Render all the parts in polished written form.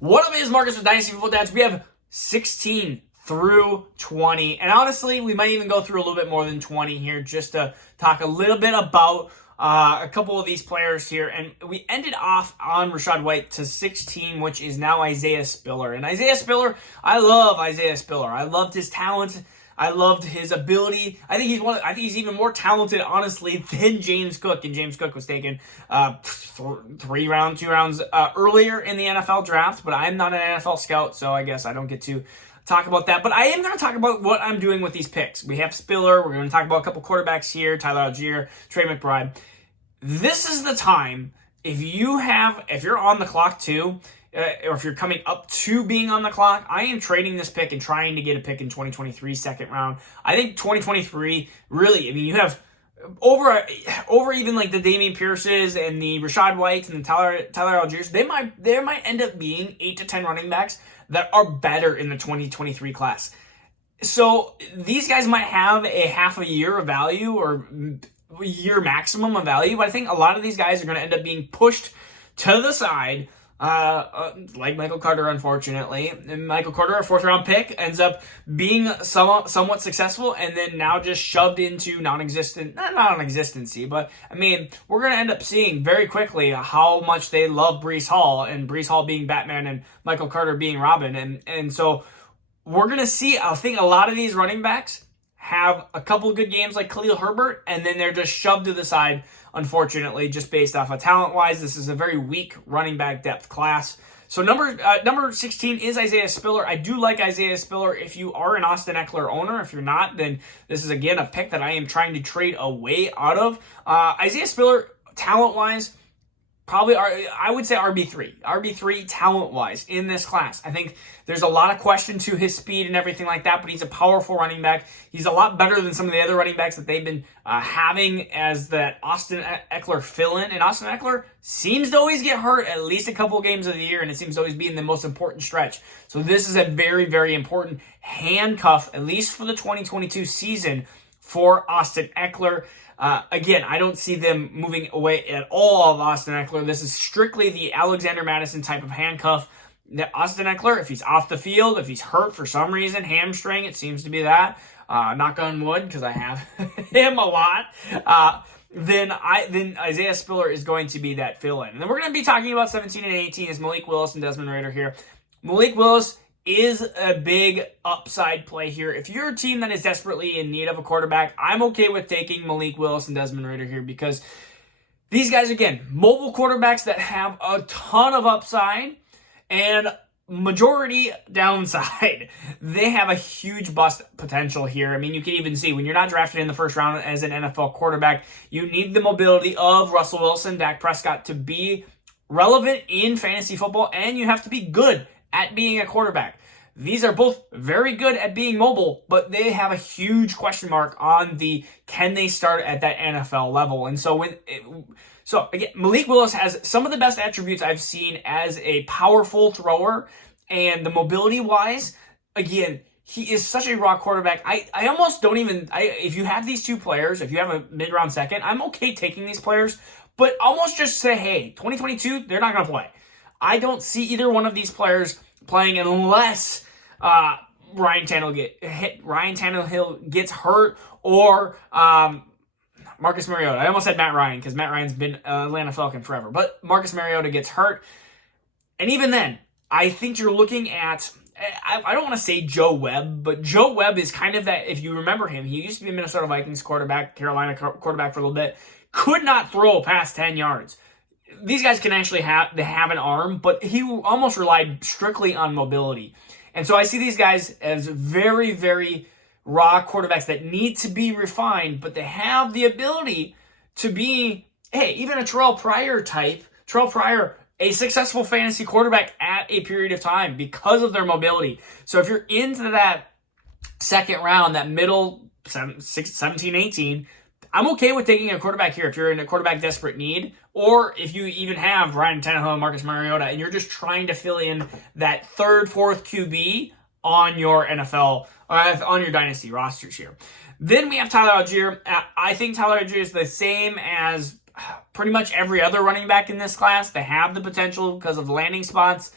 What up, is Marcus with Dynasty Football Dads. We have 16 through 20, and honestly, we might even go through a little bit more than 20 here just to talk a little bit about a couple of these players here. And we ended off on Zamir White to 16, which is now Isaiah Spiller. And Isaiah Spiller, I love Isaiah Spiller. I loved his talent. I loved his ability. I think he's even more talented, honestly, than James Cook. And James Cook was taken 2 rounds earlier in the NFL draft. But I'm not an NFL scout, so I guess I don't get to talk about that. But I am going to talk about what I'm doing with these picks. We have Spiller. We're going to talk about a couple quarterbacks here: Tyler Algiere, Trey McBride. This is the time, if you're on the clock too, or if you're coming up to being on the clock, I am trading this pick and trying to get a pick in 2023 second round. I think 2023, really, I mean, you have over even like the Dameon Pierces and the Zamir Whites and the Tyler Algiers. There might end up being 8 to 10 running backs that are better in the 2023 class. So these guys might have a half a year of value or year maximum of value, but I think a lot of these guys are going to end up being pushed to the side. Like Michael Carter, unfortunately. And Michael Carter, a 4th round pick, ends up being somewhat successful and then now just shoved into not non-existency, but I mean, we're going to end up seeing very quickly how much they love Breece Hall, and Breece Hall being Batman and Michael Carter being Robin. And so we're going to see, I think, a lot of these running backs have a couple of good games like Khalil Herbert, and then they're just shoved to the side, unfortunately, just based off of talent-wise. This is a very weak running back depth class. So number 16 is Isaiah Spiller. I do like Isaiah Spiller if you are an Austin Eckler owner. If you're not, then this is, again, a pick that I am trying to trade away out of. Isaiah Spiller, talent-wise, probably, I would say RB3 talent-wise in this class. I think there's a lot of question to his speed and everything like that, but he's a powerful running back. He's a lot better than some of the other running backs that they've been having as that Austin Eckler fill-in. And Austin Eckler seems to always get hurt at least a couple of games of the year, and it seems to always be in the most important stretch. So this is a very, very important handcuff, at least for the 2022 season, for Austin Eckler. Again, I don't see them moving away at all of Austin Eckler. This is strictly the Alexander Madison type of handcuff. Austin Eckler, if he's off the field, if he's hurt for some reason, hamstring, it seems to be that. Knock on wood, because I have him a lot. Then Isaiah Spiller is going to be that fill-in. And then we're going to be talking about 17 and 18 is Malik Willis and Desmond Ridder here. Malik Willis is a big upside play here. If you're a team that is desperately in need of a quarterback, I'm okay with taking Malik Willis and Desmond Ridder here, because these guys, again, mobile quarterbacks that have a ton of upside and majority downside. They have a huge bust potential here. I mean, you can even see when you're not drafted in the first round as an NFL quarterback, you need the mobility of Russell Wilson, Dak Prescott to be relevant in fantasy football, and you have to be good at being a quarterback. These are both very good at being mobile, but they have a huge question mark on the can they start at that NFL level. And so again, Malik Willis has some of the best attributes I've seen as a powerful thrower, and the mobility wise, again, he is such a raw quarterback. I almost don't even, if you have these two players, if you have a mid-round second, I'm okay taking these players, but almost just say, hey, 2022, they're not going to play. I don't see either one of these players playing unless Ryan Tannehill gets hurt, or Marcus Mariota. I almost said Matt Ryan, because Matt Ryan's been Atlanta Falcon forever. But Marcus Mariota gets hurt. And even then, I think you're looking at, I don't want to say Joe Webb, but Joe Webb is kind of that, if you remember him, he used to be a Minnesota Vikings quarterback, Carolina quarterback for a little bit, could not throw past 10 yards. These guys can actually have an arm, but he almost relied strictly on mobility. And so I see these guys as very, very raw quarterbacks that need to be refined, but they have the ability to be, hey, even a Terrell Pryor type. Terrell Pryor, a successful fantasy quarterback at a period of time because of their mobility. So if you're into that second round, that middle 17, 18, I'm okay with taking a quarterback here if you're in a quarterback desperate need, or if you even have Ryan Tannehill and Marcus Mariota and you're just trying to fill in that third, fourth QB on your NFL, on your dynasty rosters here. Then we have Tyler Algiere. I think Tyler Algiere is the same as pretty much every other running back in this class. They have the potential because of landing spots,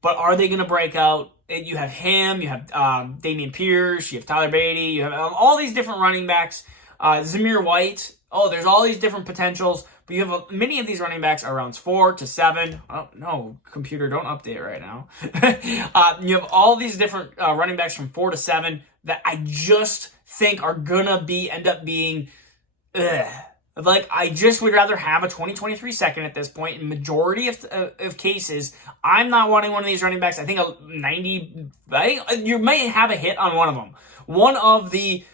but are they going to break out? You have him, you have Dameon Pierce, you have Tyler Beatty, you have all these different running backs. Zamir White. Oh, there's all these different potentials, but you have many of these running backs are rounds 4 to 7. Oh, no, computer, don't update right now. You have all these different running backs from 4 to 7 that I just think are gonna end up being, like, I just would rather have a 2023 second at this point. In majority of cases, I'm not wanting one of these running backs. I think you might have a hit on one of them. One of the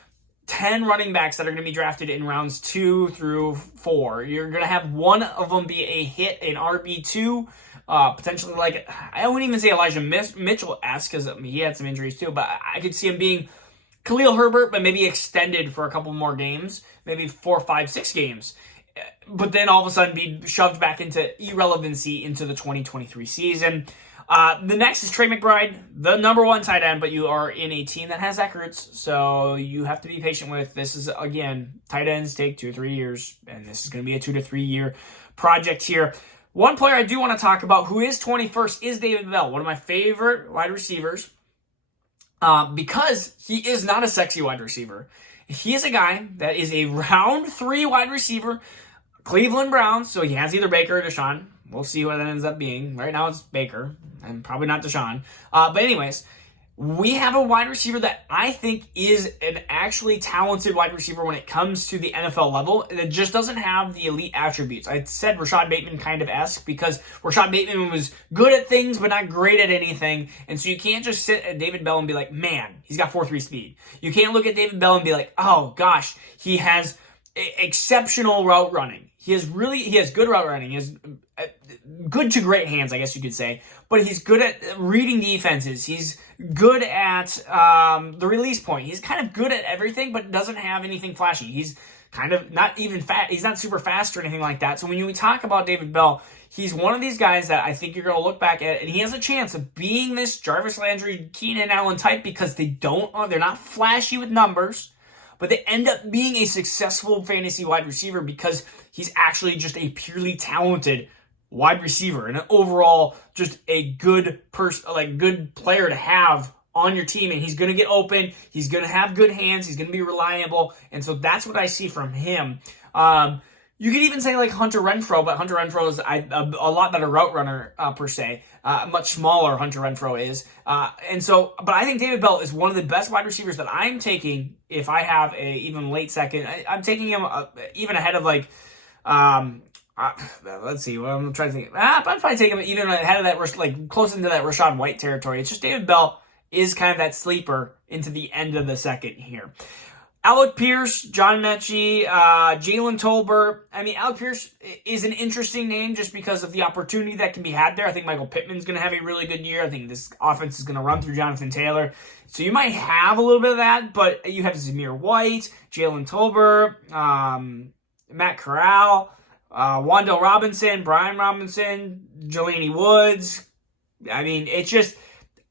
10 running backs that are going to be drafted in rounds 2 through 4. You're going to have one of them be a hit in RB2, potentially like, I wouldn't even say Elijah Mitchell-esque because he had some injuries too, but I could see him being Khalil Herbert, but maybe extended for a couple more games, maybe 4, 5, 6 games, but then all of a sudden be shoved back into irrelevancy into the 2023 season. The next is Trey McBride, the number 1 tight end, but you are in a team that has Zach Ertz, so you have to be patient with this. Is, again, tight ends take 2 to 3 years, and this is going to be a 2 to 3 year project here. One player I do want to talk about who is 21st is David Bell, one of my favorite wide receivers, because he is not a sexy wide receiver. He is a guy that is a round 3 wide receiver, Cleveland Browns, so he has either Baker or Deshaun. We'll see what that ends up being. Right now it's Baker, and probably not Deshaun. But anyways, we have a wide receiver that I think is an actually talented wide receiver when it comes to the NFL level. It just doesn't have the elite attributes. I said Rashad Bateman kind of esque because Rashad Bateman was good at things but not great at anything. And so you can't just sit at David Bell and be like, man, he's got 4.3 speed. You can't look at David Bell and be like, oh gosh, he has exceptional route running. He has good route running. He has good to great hands, I guess you could say. But he's good at reading defenses. He's good at the release point. He's kind of good at everything, but doesn't have anything flashy. He's kind of not even fat. He's not super fast or anything like that. So when you talk about David Bell, he's one of these guys that I think you're going to look back at, and he has a chance of being this Jarvis Landry, Keenan Allen type because they're not flashy with numbers, but they end up being a successful fantasy wide receiver because he's actually just a purely talented wide receiver and overall just a good good player to have on your team. And he's going to get open. He's going to have good hands. He's going to be reliable. And so that's what I see from him. You could even say like Hunter Renfrow, but Hunter Renfrow is a lot better route runner per se. Much smaller Hunter Renfrow is. But I think David Bell is one of the best wide receivers that I'm taking if I have a even late second. I'm taking him even ahead of like, let's see, what I'm trying to think. I'd probably take him even ahead of that, like close into that Rashad White territory. It's just David Bell is kind of that sleeper into the end of the second here. Alec Pierce, John Mechie, Jalen Tolbert. I mean, Alec Pierce is an interesting name just because of the opportunity that can be had there. I think Michael Pittman's going to have a really good year. I think this offense is going to run through Jonathan Taylor. So you might have a little bit of that, but you have Zamir White, Jalen Tolbert, Matt Corral, Wan'Dale Robinson, Brian Robinson, Jelani Woods. I mean, it's just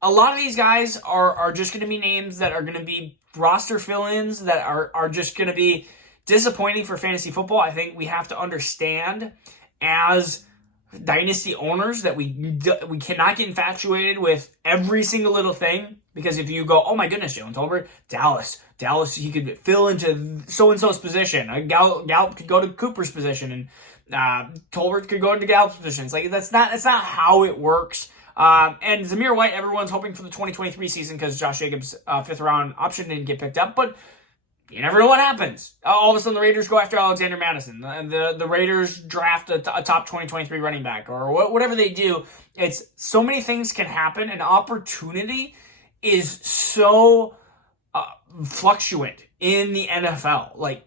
a lot of these guys are just going to be names that are going to be roster fill-ins that are just going to be disappointing for fantasy football. I think we have to understand as dynasty owners that we cannot get infatuated with every single little thing, because if you go, oh my goodness, Jalen Tolbert, Dallas, he could fill into so-and-so's position. Gallup could go to Cooper's position, and Tolbert could go into Gallup's position. It's like, that's not how it works. And Zamir White, everyone's hoping for the 2023 season because Josh Jacobs' 5th round option didn't get picked up, but you never know what happens. All of a sudden the Raiders go after Alexander Madison, and the Raiders draft a top 2023 running back, or whatever they do. It's so many things can happen, and opportunity is so fluctuant in the NFL. Like,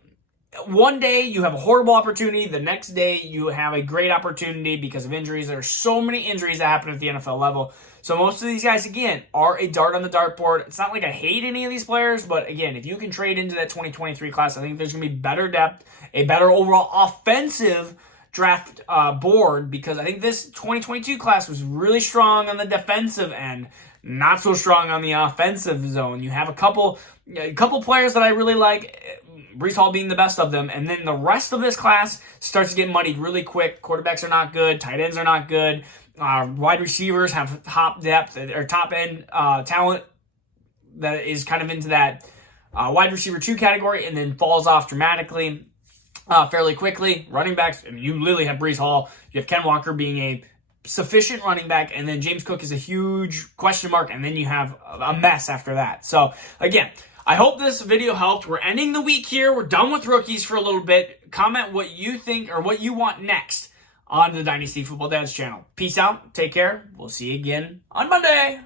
one day you have a horrible opportunity, the next day you have a great opportunity because of injuries. There are so many injuries that happen at the NFL level. So most of these guys, again, are a dart on the dartboard. It's not like I hate any of these players, but again, if you can trade into that 2023 class, I think there's going to be better depth, a better overall offensive draft board, because I think this 2022 class was really strong on the defensive end, not so strong on the offensive zone. You have a couple players that I really like, Breece Hall being the best of them, and then the rest of this class starts to get muddied really quick. Quarterbacks are not good. Tight ends are not good. Wide receivers have top depth or top end talent that is kind of into that wide receiver 2 category and then falls off dramatically fairly quickly. Running backs, I mean, you literally have Breece Hall. You have Ken Walker being a sufficient running back, and then James Cook is a huge question mark, and then you have a mess after that. So, again, I hope this video helped. We're ending the week here. We're done with rookies for a little bit. Comment what you think or what you want next on the Dynasty Football Dads channel. Peace out. Take care. We'll see you again on Monday.